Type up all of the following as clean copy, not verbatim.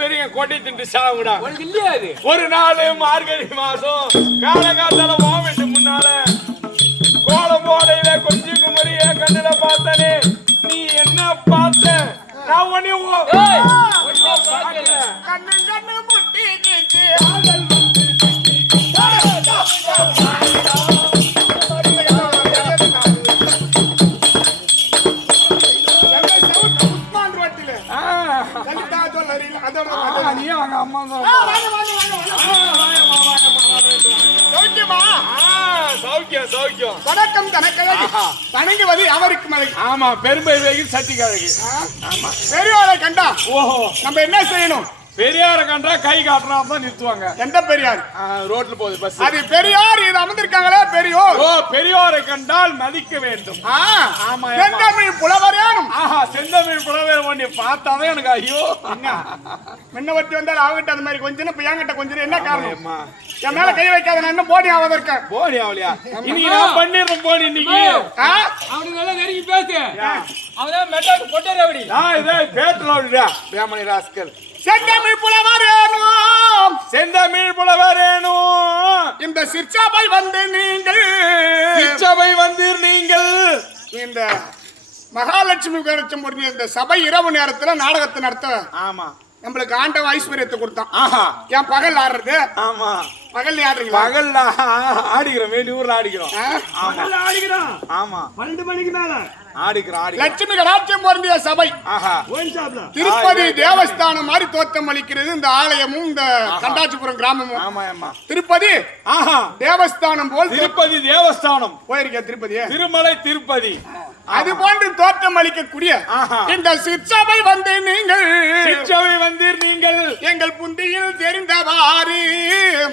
பேரும் கோட்டை திண்டு சாவுடா. இல்லையா அது? ஒரு நாள் மார்கழி மாசம் காலங்காத்தால வாமிட்டு முன்னால கோலம் போடையில கொஞ்சம் குமரிய கண்ணுல பார்த்தனே. நீ என்ன பார்த்த? நான் உன்னை கண்ணு கண்ணு முட்டி வணக்கம் தனக்கு வந்து அவருக்கு மலை. ஆமா, பெரும்பை வேகி சட்டி கழகு. ஆமா, பெரியவரை கண்டா ஓஹோ நம்ம என்ன செய்யணும்? பெரியார கண்டா கை காட்டுறா தான் நிறுத்துவாங்க. எந்த பெரியார்? ரோட்ல போகுது பஸ். அது பெரியார் இது அமர்ந்திருக்காங்களே பெரியோர். ஓ, பெரியோரை கண்டால் மதிக்க வேண்டும். ஆமா, செந்தமிழ் புலவரேனும். ஆஹா, செந்தமிழ் புலவர் ஒண்ணு பார்த்தாவே எனக்கு ஐயோ. முன்ன வட்டி வந்தால் அவகிட்ட அந்த மாதிரி கொஞ்சம் இப்ப என்கிட்ட கொஞ்சம் என்ன காரணம்? என் மேல கை வைக்காத நான் என்ன போடி ஆவதற்க? போடி ஆவலையா? இன்னைக்கு நான் பண்ணிடுறேன் போடி. இன்னைக்கு அவனுக்கு நல்லா நெருங்கி பேசு. அவன் மெட்டாக்கு பொட்டே ரவடி. இதே பேட்டல விடுடா பேமணி ராஸ்கல். செந்தமிழ் புலவரேனும், செந்தமிழ் புலவரேனும், இந்த சிற்சபை வந்து நீங்கள், சிற்சபை வந்து நீங்கள் இந்த மகாலட்சுமி கணச்சம் இந்த சபை இரவு நேரத்துல நாடகத்தை நடத்த. ஆமா, நம்மளுக்கு ஆண்டவன் ஐஸ்வர்யத்தை கொடுத்தான். ஆஹா, ஏன் பகல் ஆடுறது? ஆமா, பகல் ஆடுறீங்களா? பகல் ஆடிக்கிறோம், வேலூர்ல ஆடிக்கிறோம். ஆடிக்கிறோம். ஆமா, 12 மணிக்கு மேல ஆடிக்கிறோம். லட்சுமி கடாட்சியம் பொருந்திய சபை. திருப்பதி தேவஸ்தானம் மாதிரி தோற்றம் அளிக்கிறது இந்த ஆலயமும் இந்த கண்டாச்சிபுரம் கிராமமும். ஆமா ஆமா, திருப்பதி தேவஸ்தானம் போல். திருப்பதி தேவஸ்தானம் போயிருக்கேன். திருப்பதி திருமலை திருப்பதி அது போன்று தோற்றம் அளிக்கக்கூடிய இந்த சிற்சபை வந்து நீங்கள், சிற்சபை வந்து நீங்கள் எங்கள் புந்தியில் தெரிந்தவாறு,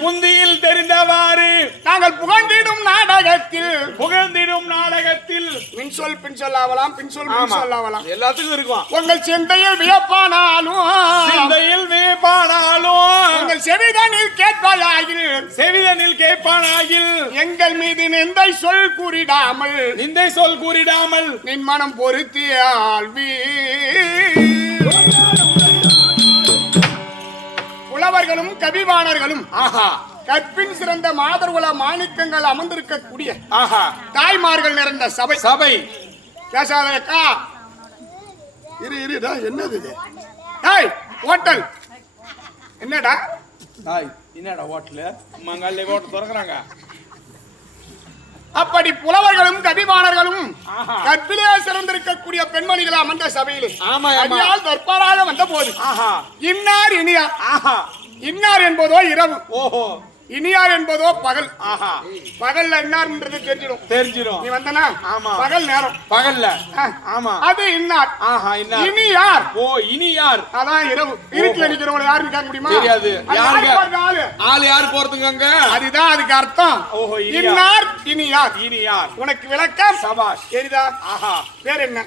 புந்தியில் தெரிந்தவாறு நாங்கள் புகழ்ந்திடும் நாடகத்தில், புகழ்ந்திடும் நாடகத்தில் மின்சொல் பின்சொல் ஆகலாம், பின்சொல் பின்சொல் ஆகலாம், எல்லாத்துக்கும் இருக்கும். உங்கள் சிந்தையில் வியப்பானாலும், சிந்தையில் வியப்பானாலும் உங்கள் செவிதனில் கேட்பாயாகில், செவிதனில் கேட்பானாகில் எங்கள் மீது நிந்தை சொல் கூறிடாமல், நிந்தை சொல் கூறிடாமல் நின் மனம் பொருத்தி ஆழ்வி. புலவர்களும் கவிவாணர்களும் கற்பின் சிறந்த மாதர்குல மாணிக்கங்கள் அமர்ந்திருக்கக்கூடிய தாய்மார்கள் நிறைந்த சபை. சபை பேசாதக்கா, இருடா. என்னது இது? ஹோட்டல் என்னடா? என்னடா ஹோட்டல்? மங்கால ஹோட்டல் திறக்கிறாங்க. அப்படி புலவர்களும் கவிவாணர்களும் கற்பிலே சிறந்திருக்கக்கூடிய பெண்மணிகள் அமர்ந்த சபையிலே தற்பாராக வந்த போது இன்னார் இனியார். இன்னார் என்பதோ இரவு, ஓஹோ, இனியார் என்பதோ பகல். பகல்ல இன்னார்ன்றது தெரிஞ்சிடும். தெரிஞ்சிடும். நீ வந்தனா? ஆமா, பகல் நேரம். பகல்ல ஆமா, அது இன்னார். இனியார். ஓ, இனியார் அதான் இரவு. இருட்டுல நிக்கிறவங்க யாருன்னு கேட்க முடியுமா? தெரியாது. ஆளு யாரு போறதுங்க அங்க? அதுதான் அதுக்கு அர்த்தம். ஓஹோ, இன்னார் இனியார். இனியார் உனக்கு விளக்கம்? சபாஷ். சரிதா? ஆஹா, பேர் என்ன?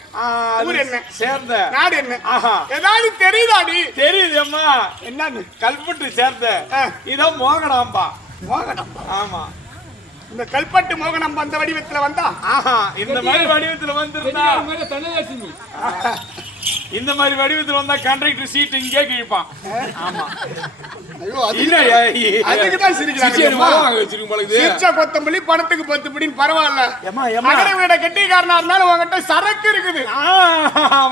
ஊர் என்ன? சேர்ந்த நாடு என்ன? ஆஹா, ஏதாவது தெரியுதாடி? தெரியுது அம்மா. என்னன்னு? கல்பட்டு சேர்ந்த இதோ மோகனாம்பா. மோகனாம்பா. ஆமா, இந்த கல்பட்டு மோகனாம்பா அந்த வடிவத்துல வந்தா. ஆஹா, இந்த மாதிரி வடிவத்துல வந்திருந்தா இந்த மாதிரி வடிவத்தில் வந்தா கண்டக்டர் சீட் இங்கே கிழிப்பான். ஆமா, கொத்தமல்லி பணத்துக்கு 10 பிடின்னு பரவாயில்ல. கெட்டிக்காரனா இருந்தாலும் உங்ககிட்ட சரக்கு இருக்குது,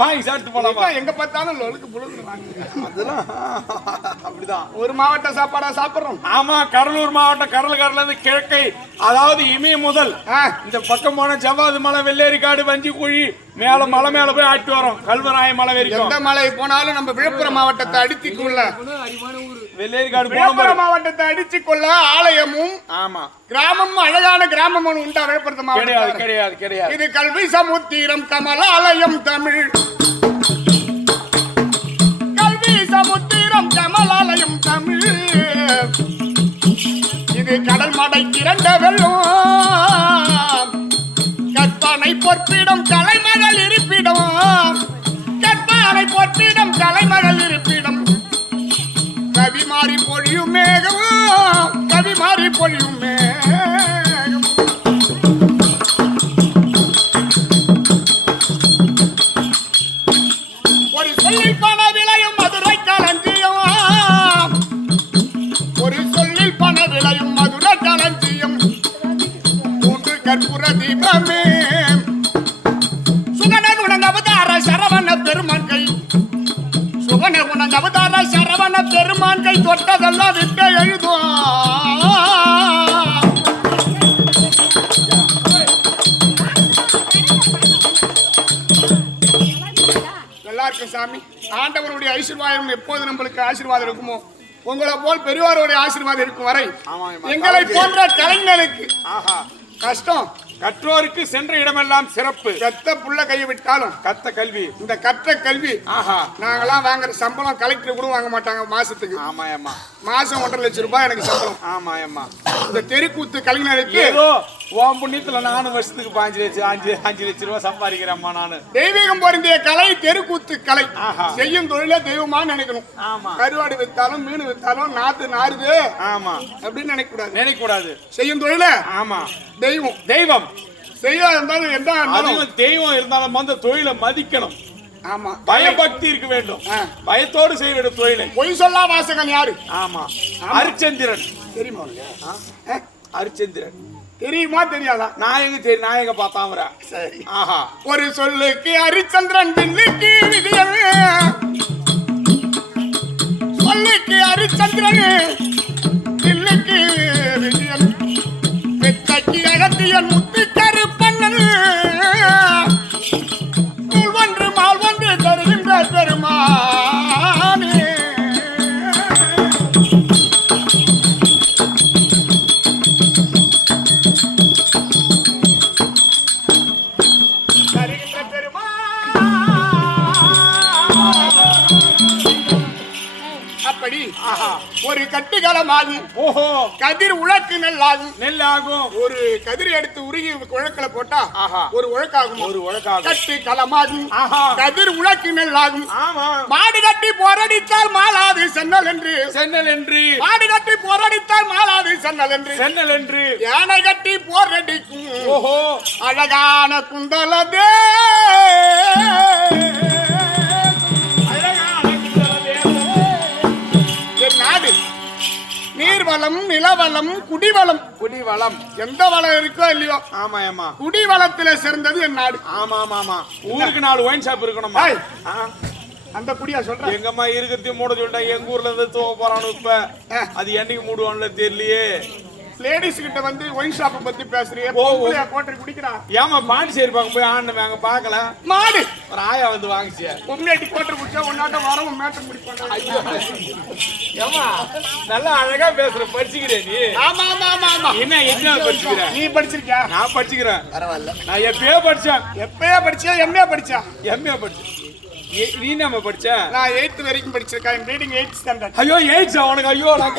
வாங்கி சாப்பிட்டு போலாம். எங்க பார்த்தாலும் அதெல்லாம் அப்படிதான். ஒரு மாவட்ட சாப்பாடா சாப்பிடுறோம். ஆமா, கடலூர் மாவட்டம் கடல்கரையில இருந்து கிழக்கை, அதாவது இமய முதல் இந்த பக்கம் போன ஜவ்வாது மலை, வெள்ளேரிக்காடு, வஞ்சி குழி மேல மலை மேல போய் ஆட்டி வரோம். கல்வராய மலை வரைக்கும் எந்த மலை போனாலும் நம்ம விழுப்புரம் மாவட்டத்தை அடித்துக்கொள்ள, வெள்ளேரிக்காடு விழுப்புரம் மாவட்டத்தை அடித்துக்கொள்ள ஆலயமும் ஆமா கிராமமும் அழகான கிராமமும் உண்டா விழுப்புரம் மாவட்டம்? கிடையாது கிடையாது. இது கல்வி சமுத்திரம் கமலாலயம் தமிழ், கல்வி சமுத்திரம் கமலாலயம் தமிழ். இது கடல் மடை திரண்ட வெள்ளம், கற்பனை பொற்பிடம் கலைமகள் இருப்பிடம், கற்பனை பொற்பிடம் கலைமகள் இருப்பிடம். கவி மாறி பொழியும் மேகம், கவி மாறி பொழியும் மேகம். ஒரு சொல்லில் பண விளையும் மதுரை களஞ்சியம், அவதார சரவண பெருமான் கை தொட்டதெல்லாம் விட்டு எழுதும். எல்லாருக்கும் சாமி ஆண்டவருடைய ஆசீர்வாதம் எப்போது நம்மளுக்கு ஆசீர்வாதம் இருக்குமோ, உங்களை போல் பெரியவாருடைய ஆசீர்வாதம் இருக்கும் வரை எங்களை போன்ற கலைஞர்களுக்கு கஷ்டம். கற்றோருக்கு சென்ற இடமெல்லாம் சிறப்பு. கத்த புள்ள கையை விட்டாலும் கத்த கல்வி. இந்த கற்ற கல்வி நாங்கெல்லாம் வாங்குற சம்பளம் கலெக்டர் கூட வாங்க மாட்டாங்க மாசத்துக்கு. ஆமாயம்மா. மாசம் 1.5 லட்சம் ரூபாய் எனக்கு சம்பளம். ஆமாயம்மா. இந்த தெருக்கூத்து கலைஞருக்கு ஏதோ உன் புண்ணியத்துல நானும் வருஷத்துக்கு 5 லட்சம் ரூபாய் சம்பாதிக்கிறேம்மா. நானு தெய்வீகம் பொருந்திய கலை தெருக்கூத்து கலை. செய்யும் தொழில தெய்வமா நினைக்கணும். கருவாடு வித்தாலும் மீன் வித்தாலும் நாத்து நாறுது ஆமா அப்படின்னு நினைக்க கூடாது. செய்யும் தொழில ஆமா தெய்வம் தெய்வம் செய்யா இருந்தாலும் எந்த தெய்வம் இருந்தாலும் அந்த தொழிலை மதிக்கணும். ஆமா பயபக்தி இருக்க வேண்டும். பயத்தோடு செய்ய வேண்டும் தொழிலை. பொய் சொல்லா வாசகன் யாரு? ஆமா அரிச்சந்திரன். தெரியுமா? அரிச்சந்திரன் தெரியுமா தெரியாதா? நான் எங்க தெரியும், நான் எங்க பார்த்தாமரா. சரி. ஆஹா. ஒரு சொல்லுக்கு ஹரிச்சந்திரன் பின்னுக்கு விதியல், சொல்லுக்கு ஹரிச்சந்திரன் பின்னுக்கு விதியல், வெத்தக்கு அகத்தியன் முத்து கருப்பண்ணன், நூல் ஒன்று மால் ஒன்று தருகின்ற பெருமானே. அப்படி ஒரு கட்டுகளமாகும். ஓஹோ. கதிர் உழக்கு நெல்லாகும். நெல்லாகும். ஒரு கதிர் எடுத்து உருகி உழக்கல போட்டா ஒரு உழக்காகும். ஒரு உழக்காகும். கட்டு களமாகும். கதிர் உழக்கு நெல்லாகும். ஆமா. மாடு கட்டி போரடித்தால் மாலாது சென்னல் என்று. சென்னல் என்று. மாடு கட்டி போரடித்தால் மாலாது சென்னல் என்று. சென்னல் என்று. யானை கட்டி போரடிக்கும். ஓஹோ. அழகான குந்தலதே. நாடு நீர்வளம் நிலவளம் குடிவளம். குடிவளம் எந்த வளம் இருக்கோ இல்லையோ, ஆமாயம்மா, குடிவளத்துல சிறந்தது என் நாடு. ஆமா ஆமா ஆமா. ஊருக்கு 4 ஒயின் ஷாப் இருக்கணும். அந்த குடியா சொல்றேன். எங்கம்மா இருக்கிறதையும் மூட சொல்லிட்டா. எங்க ஊர்ல இருந்து தூங்க போறானு. இப்ப அது என்னைக்கு மூடுவான்ல தெரியலையே. லேடிஸ் கிட்ட வந்து ஒயின் ஷாப் பத்தி பேசுறியே. கோட்டை குடிக்கிறான். ஏமா பாண்டிச்சேரி பார்க்க போய் ஆண்டமே அங்க பாக்கல. மாடு ஒரு ஆயா வந்து வாங்கிச்சு. உண்மையாட்டி கோட்டை குடிச்சா ஒன்னாட்ட வரவும் மேட்டர் முடிப்பாங்க. ஏமா நல்லா அழகா பேசுற. படிச்சுக்கிறேன் நீ. ஆமா ஆமா ஆமா ஆமா. என்ன என்ன படிச்சுக்கிற? நீ படிச்சிருக்கியா? நான் படிச்சுக்கிறேன். பரவாயில்ல. நான் எப்பயே படிச்சேன். எப்பயே படிச்சியா? எம்ஏ படிச்சா? எம்ஏ படிச்சேன். நீ நம்ம படிச்ச? நான் 8th வரைக்கும் படிச்சிருக்கேன். Reading 8th standard. ஐயோ 8th அவனுக்கு. ஐயோ நான்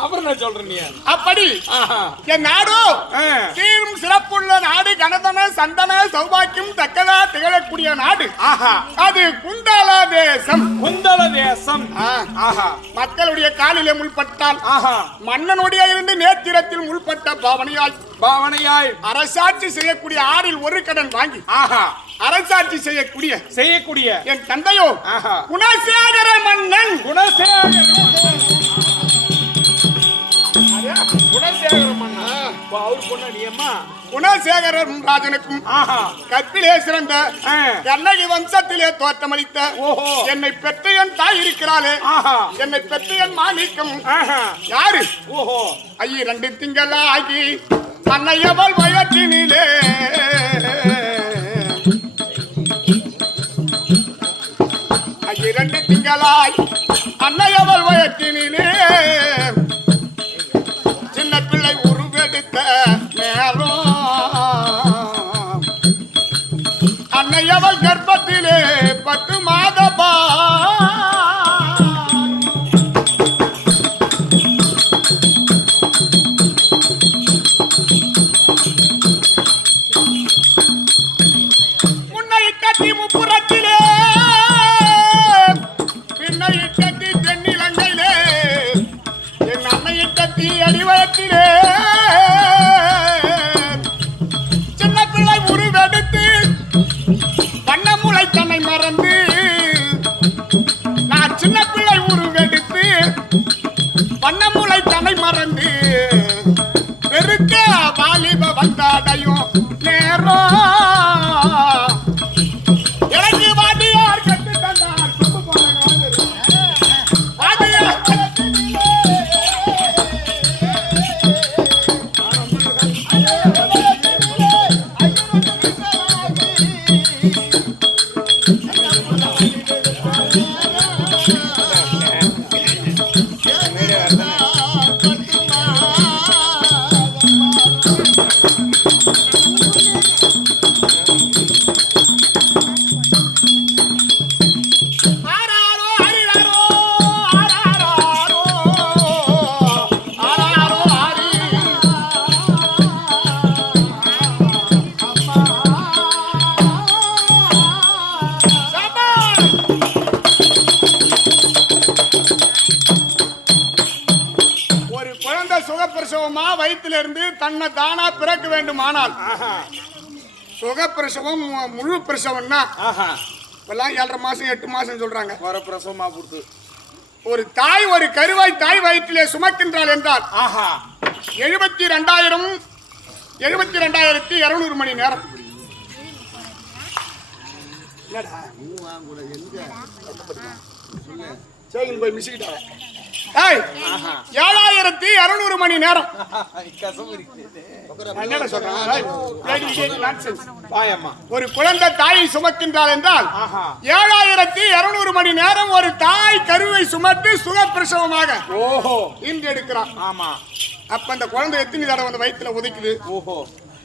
அப்புறம் நான் சொல்றேன். நீ அப்படி என் நாடு சீரும் சிறப்புள்ள நாடு. கனதன சந்தன சௌபாக்கியம் தக்கதா திகழக்கூடிய நாடு. அது குந்தல தேசம். குந்தல தேசம். மக்களுடைய காலிலே முள்பட்டால் மன்னனுடைய இருந்து நேத்திரத்தில் முள்பட்ட பாவனையாய் அரசாட்சி செய்யக்கூடிய ஆறில் ஒரு கடன் வாங்கி அரசாட்சி செய்யக்கூடிய என் தந்தையோ குணசேகர மன்னன். குணசேகரன் ராஜனுக்கும் கற்பிலே சிறந்த கண்ணகி வம்சத்திலே தோற்றமளித்த என்னை பெற்ற என் தாய் இருக்கிறாளே, என்னை பெற்ற என் மாணிக்கம் யாரு? ஓஹோ. 2 திங்களாகி அன்னையவள் வயற்றினிலே 2 திங்களாய் அன்னையவள் வயற்றினிலே சின்ன பிள்ளை உருவெடுத்த நேரம் அன்னையவள் கர்ப்பத்திலே 10 மாதப்பா முன்னை கட்டி முப்புறத்திலே பின்னை கட்டி தென்னிலங்கையிலே என் அன்னையை கட்டி அடிவயத்திலே சின்ன பிள்ளை உருவெடுத்து வண்ணமுளை தன்னை மறந்து நான் சின்ன பிள்ளை உருவெடுத்து வண்ணமுளை தன்னை மறந்து பெருக்க வாலிப வந்தாடையும் நேரம் எனக்கு வாடியார் கட்ட வயிற்றிலிருந்து தன்னை தானா பிறக்க வேண்டுமானால் ஆஹா சுகப்பிரசவம் முழு பிரசவம்னா ஆஹா இப்பெல்லாம் 7.5 மாசம் 8 மாசம் சொல்றாங்க. வர பிரசவமா கொடுத்து ஒரு தாய் ஒரு கருவாய் தாய் வயிற்றிலே சுமக்கின்றாள் என்றால் ஆஹா 72,200 மணி நேரம். போய் மிசிக்கிட்டா 7,200 மணி நேரம். கசம் இருக்குது என்னடா சொல்றேன்? பாயம்மா ஒரு குழந்தை தாயை சுமக்கின்றாள் என்றால் ஆஹா 7,200 மணி நேரம் ஒரு தாய் கருவை சுமத்து சுகப்பிரசவமாக ஓஹோ ஈன்றெடுக்கிறான். ஆமா அப்ப அந்த குழந்தை எத்தனை தடவை அந்த வயிற்றுல உதைக்குது? ஓஹோ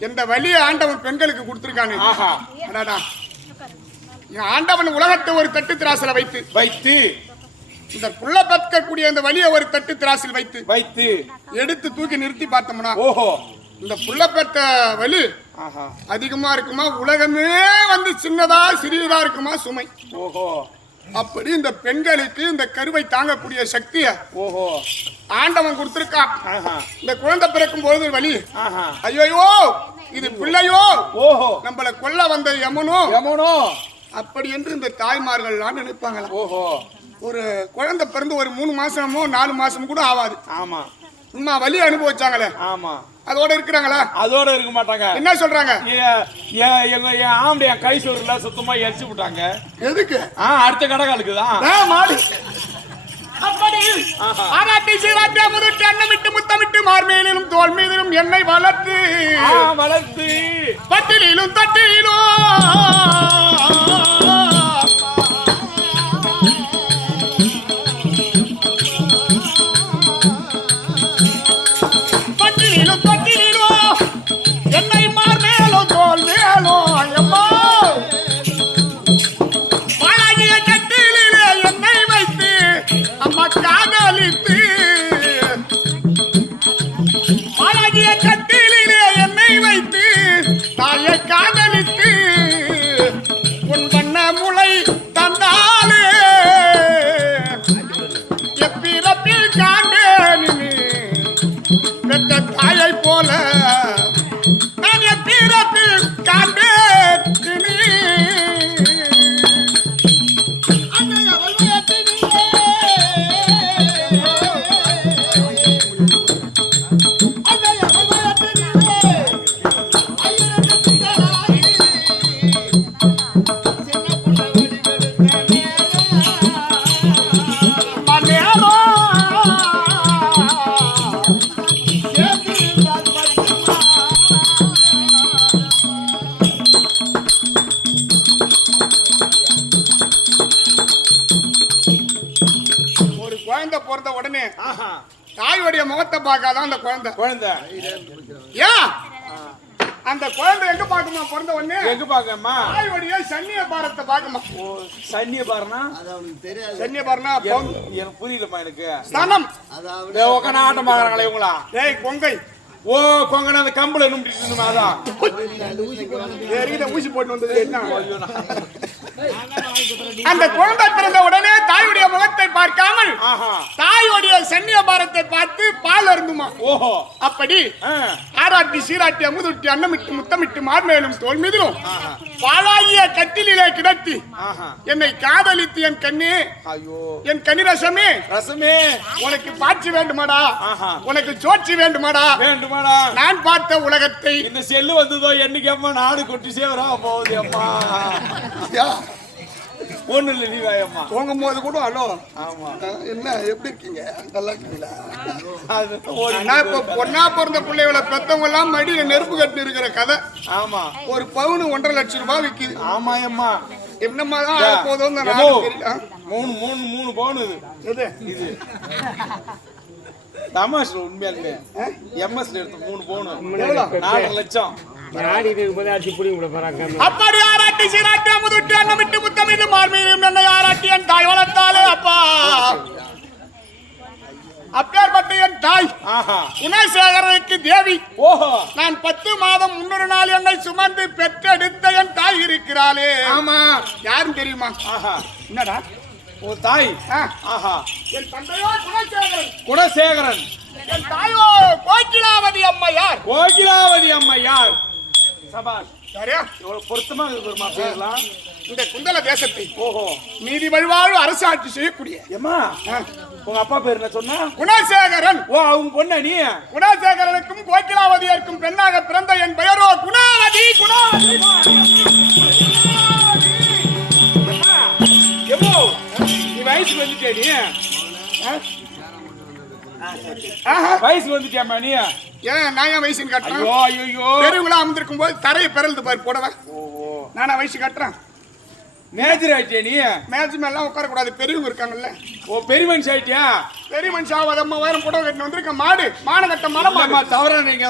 எந்த வலிய ஆண்டவன் பெண்களுக்கு கொடுத்திருக்கானு. ஆஹா அடாடா, ஆண்டவன் உலகத்தை ஒரு தட்டு திராசில வைத்து வைத்து இந்த புள்ள பற்கக்கூடிய அந்த வலிய ஒரு தட்டு திராசில் வைத்து வைத்து எடுத்து தூக்கி நிறுத்தி பார்த்தோம்னா ஓஹோ இந்த புள்ள பெற்ற வலி ஆஹா அதிகமா இருக்குமா, உலகமே வந்து சின்னதா சிறியதா இருக்குமா சுமை. ஓஹோ அப்படி இந்த பெண்களுக்கு இந்த கருவை தாங்கக்கூடிய சக்திய ஓஹோ ஆண்டவன் கொடுத்திருக்கான். ஆஹா இந்த குழந்தை பிறக்கும் போது வலி ஆஹா ஐயோ இது பிள்ளையோ ஓஹோ நம்மள கொல்ல வந்த யமனோ யமுனோ அப்படி என்று இந்த தாய்மார்கள் நினைப்பாங்களா. ஓஹோ ஒரு குழந்தை பிறந்து ஒரு 3 மாசமோ 4 மாசம் கூட ஆகாது, ஆமா சும்மா வலி அனுபவிச்சாங்களே ஆமா அதோட இருக்கிறாங்களா? அதோட இருக்க மாட்டாங்க. என்ன சொல்றாங்க? எங்க ஆம்பளை என் கை சோறுல சுத்தமா எரிச்சு விட்டாங்க. எதுக்கு? அடுத்த கடகாலுக்கு தான் மாடி அப்படி ஆராட்டி சீராட்டி அமுதட்டு அன்னமிட்டு முத்தமிட்டு மார்மேலிலும் தோல் மீதிலும் எண்ணெய் வளர்த்து வளர்த்து பட்டிலும் தட்டிலும் என்னை மார்மேலும் தோல் மேலும் அம்மா வாழாகிய கட்டிலே என்னை வைத்து அம்மா காதலித்து வாழாகிய கட்டிலே என்னை வைத்து தாயை காதலித்து உன் வண்ண முளை தந்தாலே எப்பிறப்பில் காண்டேன் பெற்ற தாயை போல நான் எப்பிறப்பில் காண்டேன். ஒரு குழந்தை பிறந்த உடனே தாயுடைய முகத்தை பார்க்காதான் அந்த குழந்தை. ஏன் அந்த குழந்தை எங்க பாக்குமா? பிறந்த உடனே எங்க பாக்கம்மா? தாயுடைய சன்னிய பாரத்தை பாக்குமா? சன்னிய பாருனா சன்னிய பாருனா எனக்கு புரியலமா. எனக்கு ஸ்தானம் உட்காந்து ஆட்டம் பாக்குறாங்களே இவங்களா? ஏய் கொங்கை ஓ கொங்கன அந்த கம்பளை நும்பிட்டு அதான் ஊசி போட்டு வந்தது என்ன? அந்த குழந்தை பிறந்த உடனே தாயுடைய முகத்தை பார்க்காமல் தாயுடைய சன்னிய பாரத்தை பார்த்து பால் அருந்துமா. ஓஹோ அப்படி ஆராட்டி சீராட்டி அமுதுட்டி அன்னமிட்டு முத்தமிட்டு மார்மேலும் தோல் மீதிலும் பாழாகிய கட்டிலே கிடத்தி என்னை காதலித்து என் கண்ணே என் கனி ரசமே ரசமே உனக்கு பாட்சி வேண்டுமாடா, உனக்கு சோட்சி வேண்டுமாடா, வேண்டுமாடா நான் பார்த்த உலகத்தை இந்த செல்லு வந்ததோ என்னைக்கு அம்மா நாடு கொட்டி சேவரா போகுது அம்மா. ஒண்ணு இல்ல நீ வாயம்மா தூங்கும் போது கூட அலோ. ஆமா என்ன எப்படி இருக்கீங்க? நல்லா இருக்கீங்களா? அது இப்ப பொண்ணா பிறந்த பிள்ளைகளை பெத்தவங்க எல்லாம் மடியில நெருப்பு கட்டி இருக்கிற கதை. ஆமா ஒரு பவுன் 1.5 லட்சம் ரூபாய் விக்குது. ஆமா அம்மா என்னமா தான் போதும். 3 பவுன் இது இது தமாஷ் உண்மையாலுமே எம்எஸ்ல எடுத்து 3 பவுன் 4 லட்சம். அப்படி ஆராட்டி சீராட்டி அமுதுட்டி அன்னமிட்டு முத்தமிட்டு மார்மீனும் என்னை ஆராட்டி என் தாய் வளர்த்தாலே அப்பா. அப்பேற்பட்ட என் தாய் குணசேகரனுக்கு தேவி. ஓஹோ நான் 10 மாதம் 300 நாள் என்னை சுமந்து பெற்றெடுத்த என் தாய் இருக்கிறாளே. ஆமா யாரும் தெரியுமா? ஆஹா என்னடா உன் தாய் ஆ. ஆஹா என் தந்தையோ குணசேகரன். குணசேகரன் என் தாயோ கோகிலாவதி அம்மையார். கோகிலாவதி அம்மையார். சபாஷ், சரியா? இவ்வளவு பொருத்தமா இருக்குமா பேர்லாம்? இந்த குந்தல தேசத்தை ஓஹோ, நீதி வழிவாழ் அரசாட்சி செய்யக்கூடிய ஏம்மா உங்க அப்பா பேர் என்ன சொன்னா? குணசேகரன். ஓ, அவங்க பொண்ண நீ? குணசேகரனுக்கும் கோகிலாவதியருக்கும் பெண்ணாக பிறந்த என் பெயரோ குணாவதி. குணாவதி எவ்வளோ நீ வயசுக்கு வந்துட்டியா நீ? வயசுக்கு வந்துட்டியாம்மா நீ? ஏன் நான் ஏன் வயசுன்னு கட்டுறேன்? ஐயோ ஐயோ, பெரியவங்களா அமர்ந்திருக்கும் போது தரையை பெறல்து பாரு போடவ. ஓஹோ, நானா வயசு கட்டுறேன்? மேஜர் ஆயிட்டியா நீ? மேட்ச் மேலாம் உட்கார கூடாது, பெரியவங்க இருக்காங்கல்ல. ஓ, பெரிய மனுஷன் ஆயிட்டியா? பெரிய மனுஷன் ஆகாத அம்மா உயரம் புடவை கட்டின்னு வந்திருக்க மாடு மானகட்ட அம்மா மரம் தவறா நீங்க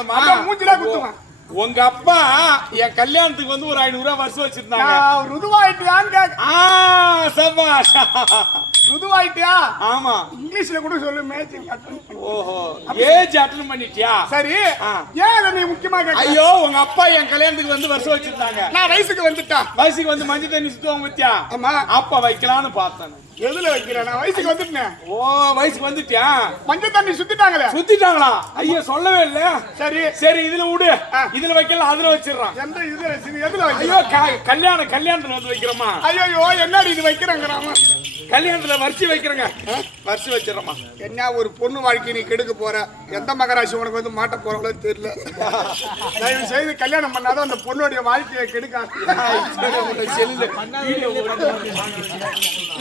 மூஞ்சில குத்துவேன். உங்க அப்பா என் கல்யாணத்துக்கு வந்து ஒரு 500 ரூபாய் வருஷம் வச்சிருந்தாங்க. ருதுவாயிட்டியான்னு கேட்க. சபாஷ். ருதுவாயிட்டியா? ஆமா. இங்கிலீஷ்ல கூட சொல்லு மேட்சிங் அட்டன். ஓஹோ, ஏஜ் அட்டன் பண்ணிட்டியா? சரி, ஏன் இதை நீ முக்கியமா கேட்க? ஐயோ, உங்க அப்பா என் கல்யாணத்துக்கு வந்து வருஷம் வச்சிருந்தாங்க. நான் வயசுக்கு வந்துட்டா. வயசுக்கு வந்து மஞ்சள் தண்ணி சுத்துவாங்க பத்தியா? ஆமா. அப்ப வைக்கலான்னு பார்த்தேன். எதுல வைக்கிறேன்? நான் வயசுக்கு வந்துட்டேன். ஓ, வயசுக்கு வந்துட்டியா? மஞ்சள் தண்ணி சுத்திட்டாங்களே. சுத்திட்டாங்களா? ஐயோ, சொல்லவே இல்ல. சரி சரி, இதுல விடு. இதுல வைக்கல, அதுல வச்சிடறான். எந்த இதுல எதுல வைக்க? ஐயோ, கல்யாணத்துல வந்து வைக்கிறோமா? ஐயோ, என்னடி இது வைக்கிறாங்கறாமா? கல்யாணத்துல வரிசை வைக்கிறேங்க. வரிசை வச்சிடறோமா? என்ன ஒரு பொண்ணு வாழ்க்கை நீ கெடுக்க போற? எந்த மகராசி உனக்கு வந்து மாட்ட போறவளோ தெரியல. தயவு செய்து கல்யாணம் பண்ணாதான் அந்த பொண்ணுடைய வாழ்க்கையை கெடுக்காது.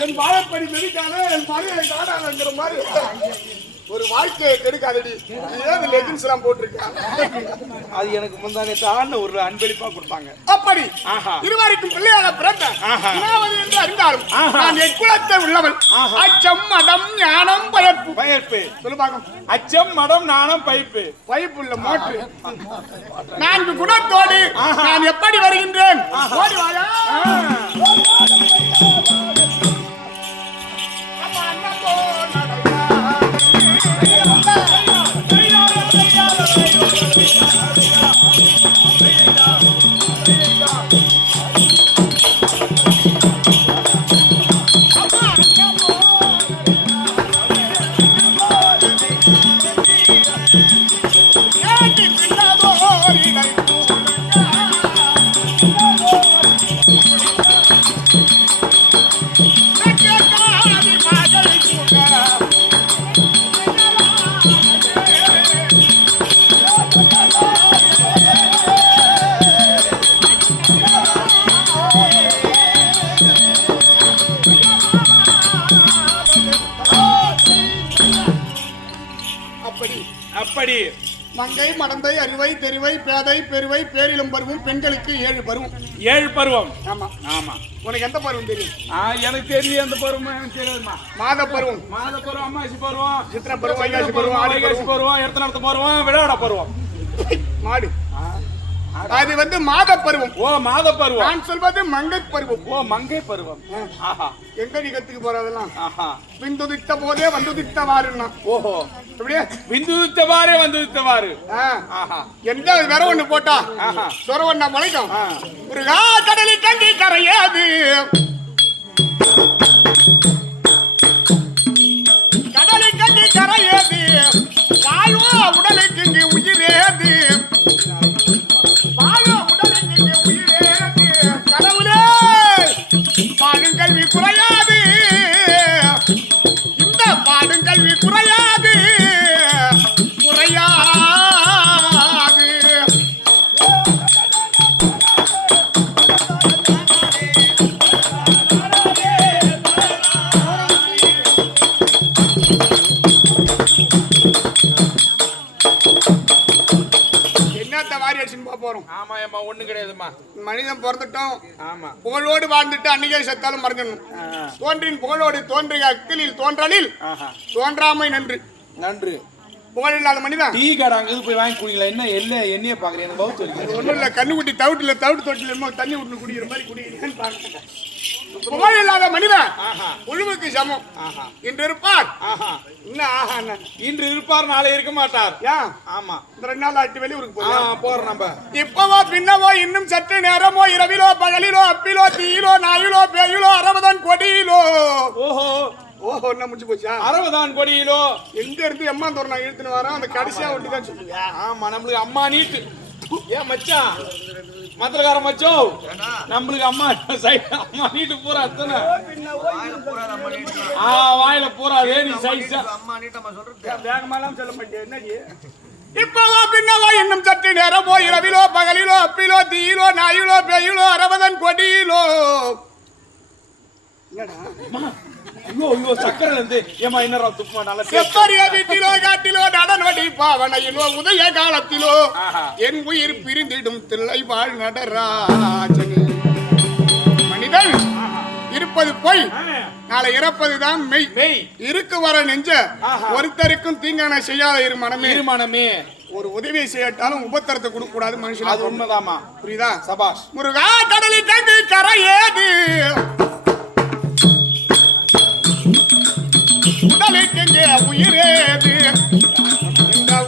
என் வாழப்படி மெதிக்காத, என் மனையை காடாங்கிற மாதிரி ஒரு வாழ்க்கையை கெடுக்காதடி. ஏன் லெகின்ஸ் எல்லாம் போட்டிருக்கேன்? அது எனக்கு முந்தானே தான் ஒரு அன்பளிப்பா கொடுப்பாங்க. அப்படி இருவருக்கும் பிள்ளையாக பிறந்த குணாவதி என்று அறிந்தாலும் நான் எக்குலத்தை உள்ளவள். அச்சம் மடம் ஞானம் பயப்பு. பயப்பு சொல்லு பாக்கும். அச்சம் மடம் நாணம் பைப்பு. பைப்பு இல்ல, மோட்டு. 4 குணத்தோடு நான் எப்படி வருகின்றேன்? ஓடி வாயா. அப்படி மங்கை மடந்தை அறுவை தெருவை பேதை பெருவை பேரிலும் பருவம் பெண்களுக்கு 7 பருவம். 7 பருவம். ஆமா ஆமா. உனக்கு எந்த பருவம் தெரியும்? எனக்கு தெரியும். எந்த பருவம் எனக்கு தெரியாதுமா. மாத பருவம், மாத பருவம், அம்மாசி பருவம், சித்திர பருவம், வைகாசி பருவம், ஆடி பருவம், எடுத்த பருவம், விளையாட பருவம். மாடு அது வந்து மாத பருவம். ஓ, மாத பருவம். நான் சொல்வது மங்கை பருவம். ஓ, மங்கை பருவம். ஆஹா. எங்க நீ கத்துக்கு போறதெல்லாம்? ஆஹா. விந்துதித்த போதே வந்துதித்தவாருன்னா. ஓஹோ, அப்படியே விந்துதித்தவாறே வந்துதித்தவாறு. ஆஹா. எந்த வேற ஒண்ணு போட்டா சொரவண்ணா முளைக்கும். ஒரு கடலை கண்டி கரையாது, கடலை கண்டி கரையாது, வாழ்வோ உடலுக்கு இங்கு உயிரேது, வாழ்வோ உடலுக்கு இங்கு உயிரேது. கடவுளே, பாடும் கல்வி குறையாது, இந்த பாடும் கல்வி குறையாது, குறையாது. என்னத்த வாரி அடிச்சுன்னு போறோம்? ஆமா ஏமா, ஒண்ணு கிடையாதுமா. மனிதன் பிறந்துட்டோம், ஆமா. புகழோடு வாழ்ந்துட்டு அன்னைக்கே செத்தாலும் மறந்துடணும். தோன்றின் புகழோடு தோன்றிய அக்கிலில் தோன்றலில் தோன்றாமை நன்று. நன்று. புகழ் இல்லாத மனிதன் டீ கடை அங்க போய் வாங்கி குடிங்களா? என்ன என்னைய பாக்குறேன்? எனக்கு பௌத்து இருக்கு. ஒண்ணும் இல்ல, கண்ணுக்குட்டி தவிட்டுல தவிட்டு தொட்டில தண்ணி விட்டு குடிக்கிற மாதிரி குடிக்கிறேன்னு பாருங்க. புகழ் இல்லாத மனிதன் ஒழுவுக்கு சமம். இன்று இருப்பார், இன்று இருப்பார், நாளை இருக்க மாட்டார். ஆமா. இந்த 2 நாள் ஆட்டு வெளியூருக்கு போறோம் நம்ம. இப்பவோ பின்னவோ இன்னும் சற்று நேரமோ இரவிலோ பகலிலோ அப்பிலோ தீயிலோ நாயிலோ பேயிலோ அரவதன் கொடியிலோ. ஓஹோ, ஓஹோ என்ன முடிச்சு போச்சா? அறுபதான் கொடியிலோ எங்க இருந்து எம்மா தோற நான் இழுத்துன்னு வரேன் அந்த கடைசியா ஒட்டி தான் சொல்லுவியா? ஆமா நம்மளுக்கு அம்மா நீட்டு ஏன் மச்சான் மத்திரக்கார மச்சோ நம்மளுக்கு அம்மா அம்மா நீட்டு பூரா அத்தனை வாயில பூரா வேணி சைஸ் வேகமாலாம் சொல்ல மாட்டேன் என்னடி இப்பவோ பின்னவோ இன்னும் சற்று நேரமோ இரவிலோ பகலிலோ அப்பிலோ தீயிலோ நாயிலோ பெயிலோ அரவதன் கொடியிலோ என்னடா ஐயோ ஐயோ சக்கரை இருந்து ஏமா என்ன துப்புமா நல்லா செப்பரிய வீட்டிலோ காட்டிலோ நடனடி பாவனையிலோ உதய காலத்திலோ என் உயிர் பிரிந்திடும் தில்லை வாழ் நடராஜனே. மனிதன் இருப்பது பொய் நாளை இறப்பதுதான் மெய் மெய் இருக்கு வர நெஞ்ச ஒருத்தருக்கும் தீங்கான செய்யாத இரு மனமே ஒரு உதவி செய்யட்டாலும் உபத்திரத்தை கொடுக்க கூடாது மனுஷன். அது உண்மைதாமா புரியுதா? சபாஷ். முருகா கடலில் தங்கி கரை ஏது